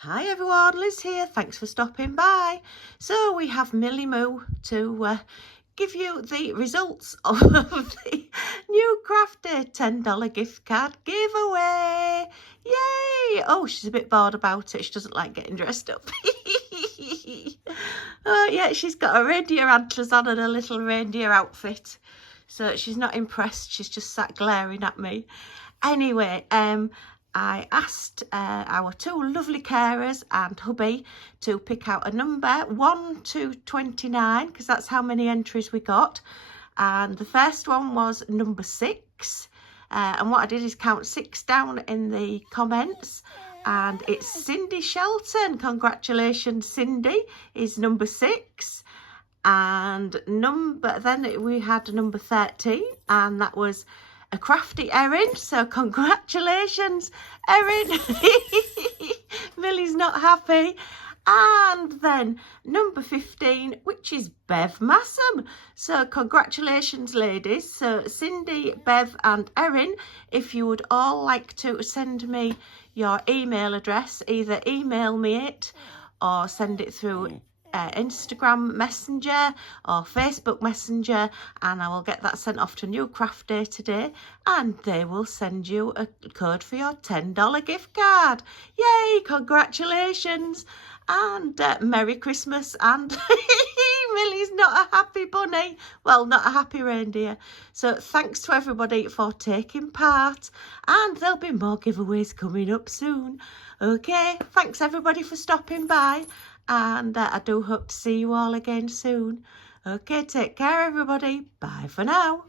Hi everyone, Liz here. Thanks for stopping by. So we have Millie Moo to give you the results of the NewCraftDay $10 gift card giveaway. Yay! Oh, she's a bit bored about it. She doesn't like getting dressed up. Oh yeah, she's got her reindeer antlers on and a little reindeer outfit. So she's not impressed. She's just sat glaring at me. Anyway, I asked our two lovely carers and hubby to pick out a number 1 to 29 because that's how many entries we got. And the first one was number 6. And what I did is count 6 down in the comments. And it's Cindy Shelton. Congratulations, Cindy, is number 6. And then we had number 13, and that was a crafty Erin. So congratulations, Erin. Millie's not happy. And then number 15, which is Bev Massam. So congratulations, ladies. So Cindy, Bev and Erin, if you would all like to send me your email address, either email me it or send it through Instagram Messenger or Facebook Messenger, and I will get that sent off to NewCraftDay today, and they will send you a code for your $10 gift card. Yay, congratulations, and Merry Christmas. And Millie's not a happy bunny, well, not a happy reindeer. So thanks to everybody for taking part, and there'll be more giveaways coming up soon. Okay, thanks everybody for stopping by, and I do hope to see you all again soon. Okay, take care everybody. Bye for now.